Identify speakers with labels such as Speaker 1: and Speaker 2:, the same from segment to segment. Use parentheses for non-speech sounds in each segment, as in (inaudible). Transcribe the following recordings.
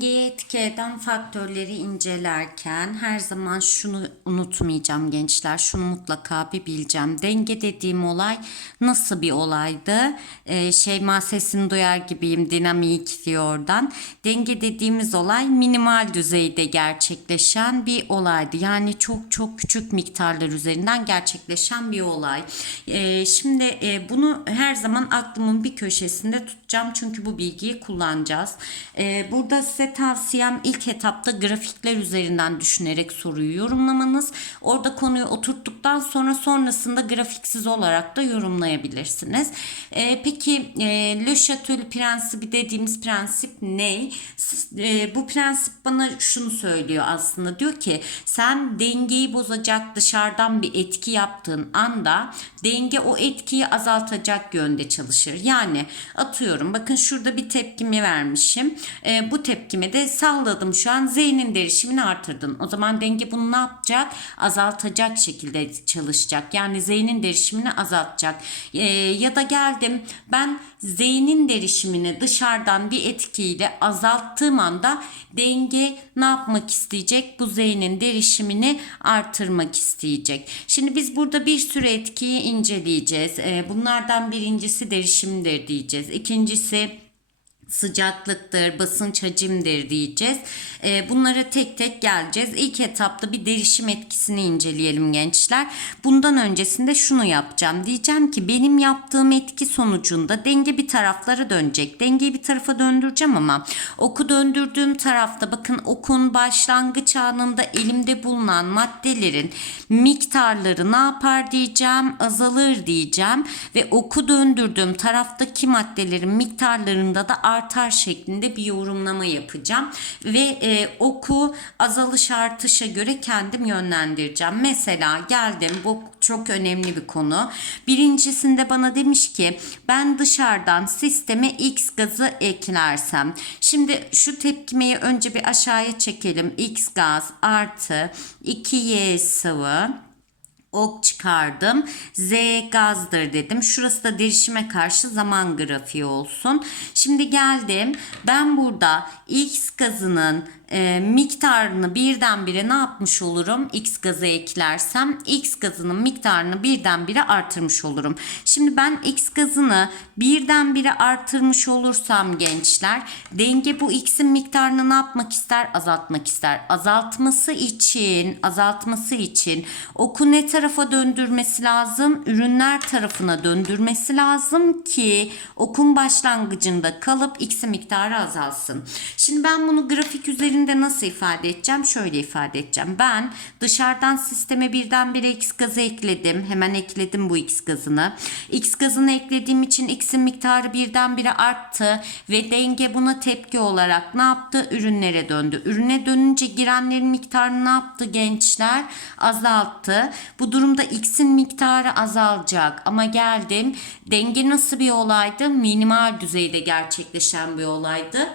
Speaker 1: Dengeye etki eden faktörleri incelerken her zaman şunu unutmayacağım gençler. Şunu mutlaka bir bileceğim. Denge dediğim olay nasıl bir olaydı? Ee, Şeyma sesini duyar gibiyim dinamik diyor oradan. Denge dediğimiz olay minimal düzeyde gerçekleşen bir olaydı. Yani çok çok küçük miktarlar üzerinden gerçekleşen bir olay. Ee, şimdi e, bunu her zaman aklımın bir köşesinde tutacağım. Çünkü bu bilgiyi kullanacağız. Ee, burada size tavsiyem ilk etapta grafikler üzerinden düşünerek soruyu yorumlamanız. Orada konuyu oturttuktan sonra sonrasında grafiksiz olarak da yorumlayabilirsiniz. Ee, peki e, Le Chatelier prensibi dediğimiz prensip ne? E, bu prensip bana şunu söylüyor aslında. Diyor ki sen dengeyi bozacak dışarıdan bir etki yaptığın anda denge o etkiyi azaltacak yönde çalışır. Yani atıyorum bakın şurada bir tepkimi vermişim. E, bu tepkime de salladım şu an Z'nin derişimini artırdın. O zaman denge bunu ne yapacak? Azaltacak şekilde çalışacak. Yani Z'nin derişimini azaltacak. E, ya da geldim ben Z'nin derişimini dışarıdan bir etkiyle azalttığım anda denge ne yapmak isteyecek? Bu Z'nin derişimini artırmak isteyecek. Şimdi biz burada bir sürü etkiyi inceleyeceğiz. E, bunlardan birincisi derişimdir diyeceğiz. İkincisi sıcaklıktır, basınç hacimdir diyeceğiz. Ee, bunlara tek tek geleceğiz. İlk etapta bir derişim etkisini inceleyelim gençler. Bundan öncesinde şunu yapacağım. Diyeceğim ki benim yaptığım etki sonucunda denge bir taraflara dönecek. Dengeyi bir tarafa döndüreceğim ama oku döndürdüğüm tarafta bakın okun başlangıç anında elimde bulunan maddelerin miktarları ne yapar diyeceğim? Azalır diyeceğim ve oku döndürdüğüm taraftaki maddelerin miktarlarında da artar şeklinde bir yorumlama yapacağım ve e, oku azalış artışa göre kendim yönlendireceğim. Mesela geldim bu çok önemli bir konu. Birincisinde bana demiş ki ben dışarıdan sisteme X gazı eklersem. Şimdi şu tepkimeyi önce bir aşağıya çekelim. X gaz artı 2Y sıvı ok çıkardım. Z gazdır dedim. Şurası da derişime karşı zaman grafiği olsun. Şimdi geldim. Ben burada X gazının e, miktarını birdenbire ne yapmış olurum? X gazı eklersem X gazının miktarını birdenbire artırmış olurum. Şimdi ben X gazını birdenbire artırmış olursam gençler denge bu X'in miktarını ne yapmak ister? Azaltmak ister. Azaltması için azaltması için oku ne tarafa döndürmesi lazım? Ürünler tarafına döndürmesi lazım ki okun başlangıcında kalıp X'in miktarı azalsın. Şimdi ben bunu grafik üzerinde nasıl ifade edeceğim? Şöyle ifade edeceğim. Ben dışarıdan sisteme birdenbire X gazı ekledim. Hemen ekledim bu X gazını. X gazını eklediğim için X'in miktarı birdenbire arttı ve denge buna tepki olarak ne yaptı? Ürünlere döndü. Ürüne dönünce girenlerin miktarını ne yaptı gençler? Azalttı. Bu durumda X'in miktarı azalacak ama geldim denge nasıl bir olaydı? Minimal düzeyde gerçekleşen bir olaydı.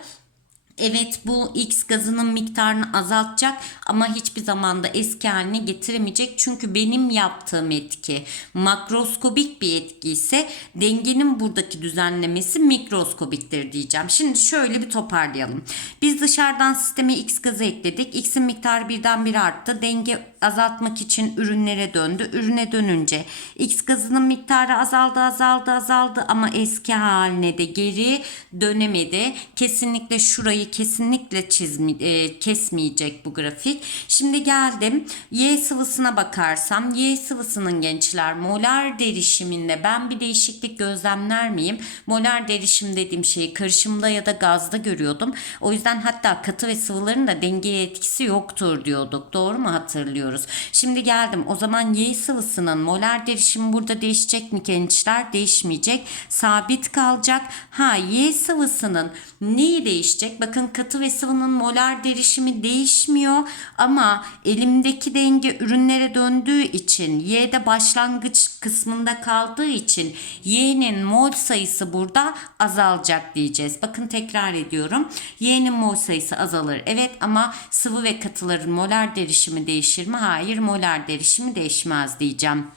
Speaker 1: Evet bu X gazının miktarını azaltacak ama hiçbir zamanda eski haline getiremeyecek. Çünkü benim yaptığım etki makroskobik bir etki ise dengenin buradaki düzenlemesi mikroskobiktir diyeceğim. Şimdi şöyle bir toparlayalım. Biz dışarıdan sisteme X gazı ekledik. X'in miktarı birdenbire arttı. Denge azaltmak için ürünlere döndü. Ürüne dönünce X gazının miktarı azaldı azaldı azaldı ama eski haline de geri dönemedi. Kesinlikle şurayı kesinlikle çizmi, e, kesmeyecek bu grafik. Şimdi geldim Y sıvısına bakarsam Y sıvısının gençler molar derişiminde ben bir değişiklik gözlemler miyim? Molar derişim dediğim şeyi karışımda ya da gazda görüyordum. O yüzden hatta katı ve sıvıların da dengeye etkisi yoktur diyorduk. Doğru mu hatırlıyoruz? Şimdi geldim. O zaman Y sıvısının molar derişimi burada değişecek mi gençler? Değişmeyecek. Sabit kalacak. Ha Y sıvısının neyi değişecek? Bakın katı ve sıvının molar derişimi değişmiyor ama elimdeki denge ürünlere döndüğü için Y'de başlangıç kısmında kaldığı için Y'nin mol sayısı burada azalacak diyeceğiz. Bakın tekrar ediyorum. Y'nin mol sayısı azalır. Evet ama sıvı ve katıların molar derişimi değişir mi? Hayır molar derişimi değişmez diyeceğim.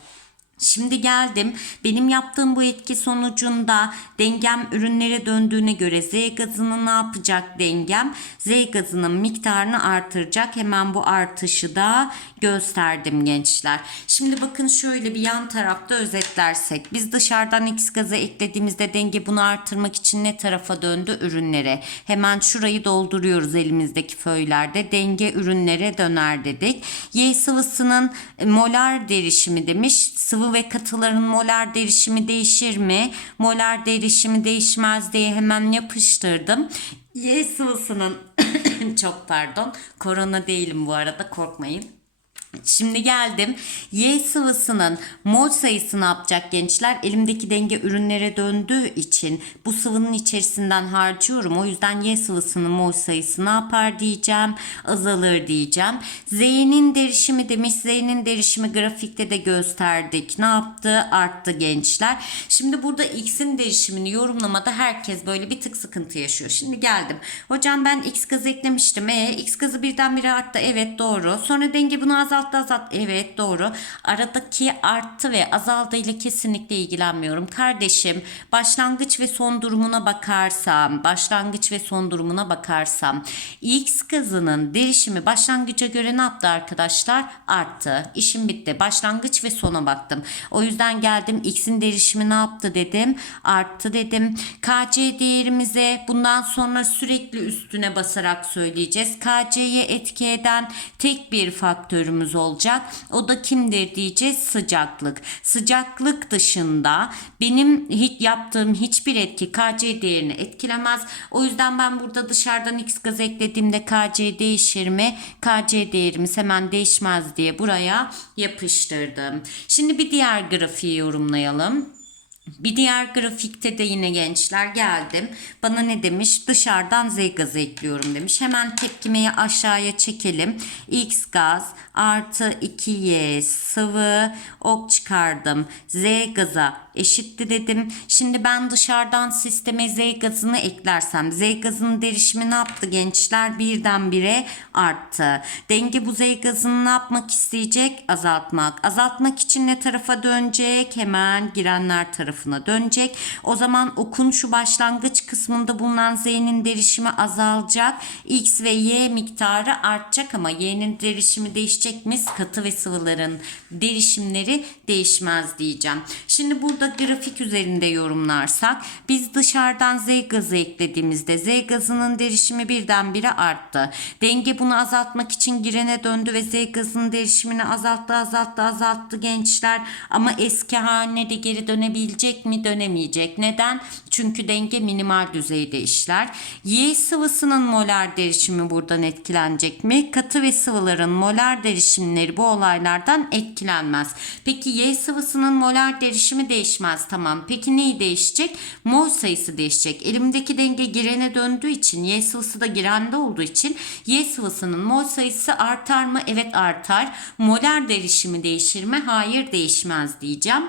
Speaker 1: Şimdi geldim. Benim yaptığım bu etki sonucunda dengem ürünlere döndüğüne göre Z gazını ne yapacak dengem? Z gazının miktarını artıracak. Hemen bu artışı da gösterdim gençler. Şimdi bakın şöyle bir yan tarafta özetlersek. Biz dışarıdan X gazı eklediğimizde denge bunu artırmak için ne tarafa döndü? Ürünlere. Hemen şurayı dolduruyoruz elimizdeki föylerde. Denge ürünlere döner dedik. Y sıvısının molar derişimi demiş. Sıvı ve katıların molar derişimi değişir mi? Molar derişimi değişmez diye hemen yapıştırdım. Y sıvısının (coughs) çok pardon korona değilim bu arada korkmayın. Şimdi geldim. Y sıvısının mol sayısı ne yapacak gençler? Elimdeki denge ürünlere döndüğü için bu sıvının içerisinden harcıyorum. O yüzden Y sıvısının mol sayısı ne yapar diyeceğim? Azalır diyeceğim. Z'nin derişimi demiş. Z'nin derişimi grafikte de gösterdik. Ne yaptı? Arttı gençler. Şimdi burada X'in derişimini yorumlamada herkes böyle bir tık sıkıntı yaşıyor. Şimdi geldim. Hocam ben X gazı eklemiştim. E, X gazı birdenbire arttı. Evet doğru. Sonra denge bunu azalttı azalt. Evet doğru. Aradaki arttı ve azaldı ile kesinlikle ilgilenmiyorum. Kardeşim başlangıç ve son durumuna bakarsam, başlangıç ve son durumuna bakarsam X gazının derişimi başlangıca göre ne yaptı arkadaşlar? Arttı. İşim bitti. Başlangıç ve sona baktım. O yüzden geldim X'in derişimi ne yaptı dedim. Arttı dedim. KC değerimize bundan sonra sürekli üstüne basarak söyleyeceğiz. KC'ye etki eden tek bir faktörümüz olacak. O da kimdir diyeceğiz? Sıcaklık. Sıcaklık dışında benim hiç yaptığım hiçbir etki KC değerini etkilemez. O yüzden ben burada dışarıdan X gaz eklediğimde KC değişir mi? KC değerimiz hemen değişmez diye buraya yapıştırdım. Şimdi bir diğer grafiği yorumlayalım. Bir diğer grafikte de yine gençler geldim. Bana ne demiş? Dışarıdan Z gazı ekliyorum demiş. Hemen tepkimeyi aşağıya çekelim. X gaz artı 2Y sıvı ok çıkardım. Z gaza eşitti dedim. Şimdi ben dışarıdan sisteme Z gazını eklersem Z gazının derişimi ne yaptı gençler? Birdenbire arttı. Denge bu Z gazını ne yapmak isteyecek? Azaltmak. Azaltmak için ne tarafa dönecek? Hemen girenler tarafına dönecek. O zaman okun şu başlangıç kısmında bulunan Z'nin derişimi azalacak. X ve Y miktarı artacak ama Y'nin derişimi değişecek mi? Katı ve sıvıların derişimleri değişmez diyeceğim. Şimdi burada grafik üzerinde yorumlarsak biz dışarıdan Z gazı eklediğimizde Z gazının derişimi birdenbire arttı. Denge bunu azaltmak için girene döndü ve Z gazının derişimini azalttı azalttı azalttı gençler ama eski haline de geri dönebilecek mi dönemeyecek. Neden? Çünkü denge minimal düzeyde işler. Y sıvısının molar derişimi buradan etkilenecek mi? Katı ve sıvıların molar derişimleri bu olaylardan etkilenmez. Peki Y sıvısının molar derişimi değişmez. Tamam. Peki neyi değişecek? Mol sayısı değişecek. Elimdeki denge girene döndüğü için Y sıvısı da girende olduğu için Y sıvısının mol sayısı artar mı? Evet artar. Molar derişimi değişir mi? Hayır değişmez diyeceğim.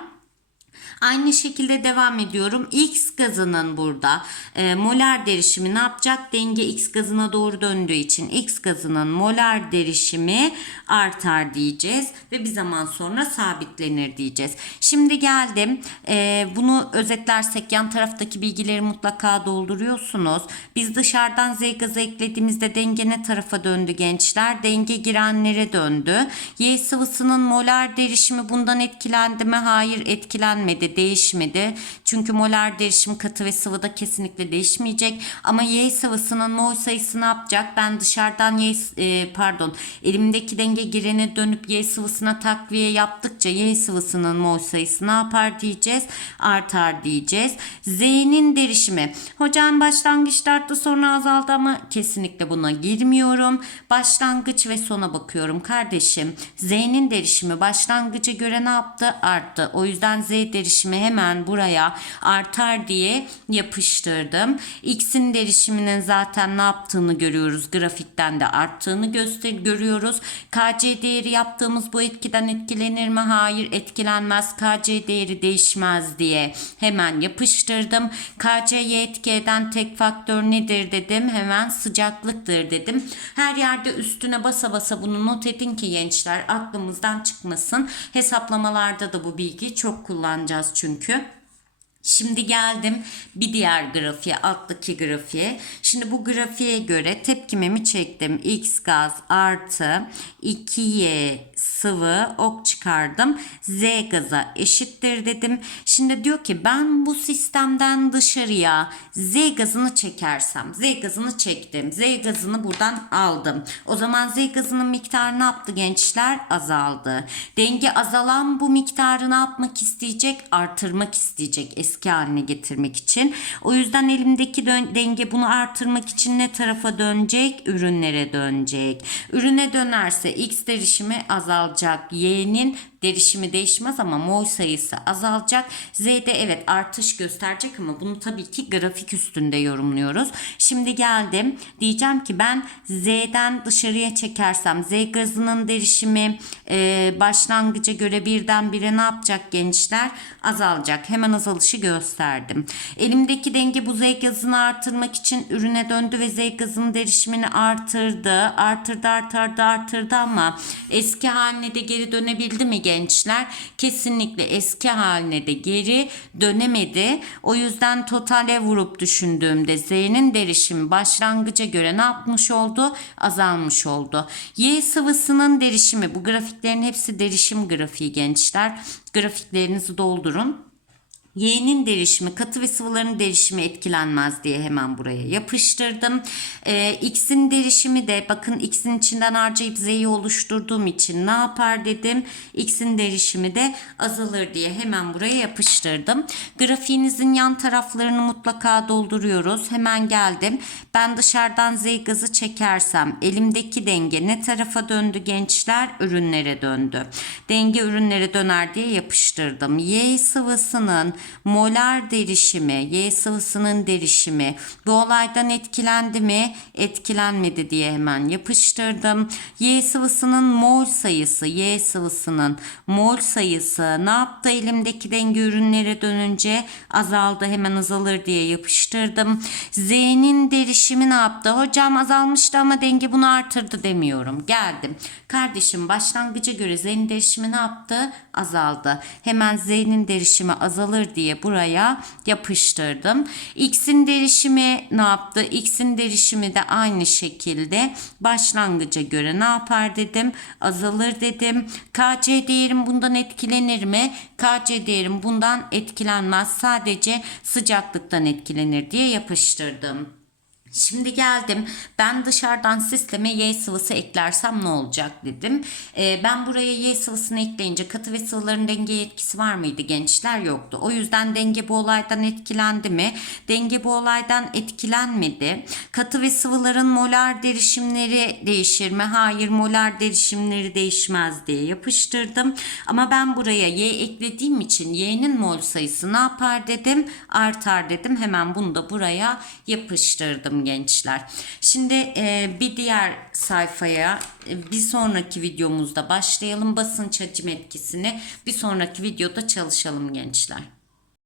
Speaker 1: Aynı şekilde devam ediyorum. X gazının burada e, molar derişimi ne yapacak? Denge X gazına doğru döndüğü için X gazının molar derişimi artar diyeceğiz ve bir zaman sonra sabitlenir diyeceğiz. Şimdi geldim. E, bunu özetlersek yan taraftaki bilgileri mutlaka dolduruyorsunuz. Biz dışarıdan Z gazı eklediğimizde denge ne tarafa döndü gençler? Denge girenlere döndü. Y sıvısının molar derişimi bundan etkilendi mi? Hayır etkilenmedi değişmedi. Çünkü molar derişim katı ve sıvıda kesinlikle değişmeyecek. Ama Y sıvısının mol sayısı ne yapacak? Ben dışarıdan Y e, pardon elimdeki denge girene dönüp Y sıvısına takviye yaptıkça Y sıvısının mol sayısı ne yapar diyeceğiz? Artar diyeceğiz. Z'nin derişimi. Hocam başlangıçta arttı sonra azaldı ama kesinlikle buna girmiyorum. Başlangıç ve sona bakıyorum kardeşim. Z'nin derişimi başlangıca göre ne yaptı? Arttı. O yüzden Z derişimi derişimi hemen buraya artar diye yapıştırdım. X'in derişiminin zaten ne yaptığını görüyoruz. Grafikten de arttığını göster görüyoruz. KC değeri yaptığımız bu etkiden etkilenir mi? Hayır etkilenmez. KC değeri değişmez diye hemen yapıştırdım. KC'ye etki eden tek faktör nedir dedim. Hemen sıcaklıktır dedim. Her yerde üstüne basa basa bunu not edin ki gençler aklımızdan çıkmasın. Hesaplamalarda da bu bilgiyi çok kullanacağız çünkü. Şimdi geldim bir diğer grafiğe, alttaki grafiğe. Şimdi bu grafiğe göre tepkimemi çektim. X gaz artı 2Y sıvı ok çıkardım. Z gaza eşittir dedim. Şimdi diyor ki ben bu sistemden dışarıya Z gazını çekersem. Z gazını çektim. Z gazını buradan aldım. O zaman Z gazının miktarı ne yaptı gençler? Azaldı. Denge azalan bu miktarı ne yapmak isteyecek? Artırmak isteyecek eski haline getirmek için. O yüzden elimdeki denge bunu artırmak için ne tarafa dönecek? Ürünlere dönecek. Ürüne dönerse X derişimi azalacak. Y'nin derişimi değişmez ama mol sayısı azalacak. Z'de evet artış gösterecek ama bunu tabii ki grafik üstünde yorumluyoruz. Şimdi geldim. Diyeceğim ki ben Z'den dışarıya çekersem Z gazının derişimi e, başlangıca göre birdenbire ne yapacak gençler? Azalacak. Hemen azalışı gösterdim. Elimdeki denge bu Z gazını artırmak için ürüne döndü ve Z gazının derişimini artırdı. Artırdı artırdı artırdı ama eski haline de geri dönebildi mi gençler? Kesinlikle eski haline de geri dönemedi. O yüzden totale vurup düşündüğümde Z'nin derişimi başlangıca göre ne yapmış oldu? Azalmış oldu. Y sıvısının derişimi bu grafiklerin hepsi derişim grafiği gençler. Grafiklerinizi doldurun. Y'nin derişimi, katı ve sıvıların derişimi etkilenmez diye hemen buraya yapıştırdım. Ee, X'in derişimi de bakın X'in içinden harcayıp Z'yi oluşturduğum için ne yapar dedim. X'in derişimi de azalır diye hemen buraya yapıştırdım. Grafiğinizin yan taraflarını mutlaka dolduruyoruz. Hemen geldim. Ben dışarıdan Z gazı çekersem elimdeki denge ne tarafa döndü gençler? Ürünlere döndü. Denge ürünlere döner diye yapıştırdım. Y sıvısının molar derişimi, Y sıvısının derişimi bu olaydan etkilendi mi? Etkilenmedi diye hemen yapıştırdım. Y sıvısının mol sayısı, Y sıvısının mol sayısı ne yaptı elimdeki denge ürünlere dönünce azaldı hemen azalır diye yapıştırdım. Z'nin derişimi ne yaptı? Hocam azalmıştı ama denge bunu artırdı demiyorum. Geldim. Kardeşim başlangıca göre Z'nin derişimi ne yaptı? Azaldı. Hemen Z'nin derişimi azalır diye buraya yapıştırdım. X'in derişimi ne yaptı? X'in derişimi de aynı şekilde başlangıca göre ne yapar dedim? Azalır dedim. KC değerim bundan etkilenir mi? KC değerim bundan etkilenmez. Sadece sıcaklıktan etkilenir diye yapıştırdım. Şimdi geldim ben dışarıdan sisteme Y sıvısı eklersem ne olacak dedim. Ee, ben buraya Y sıvısını ekleyince katı ve sıvıların dengeye etkisi var mıydı gençler? Yoktu. O yüzden denge bu olaydan etkilendi mi? Denge bu olaydan etkilenmedi. Katı ve sıvıların molar derişimleri değişir mi? Hayır molar derişimleri değişmez diye yapıştırdım. Ama ben buraya Y eklediğim için Y'nin mol sayısı ne yapar dedim? Artar dedim. Hemen bunu da buraya yapıştırdım gençler. Şimdi e, bir diğer sayfaya e, bir sonraki videomuzda başlayalım. Basınç hacim etkisini bir sonraki videoda çalışalım gençler.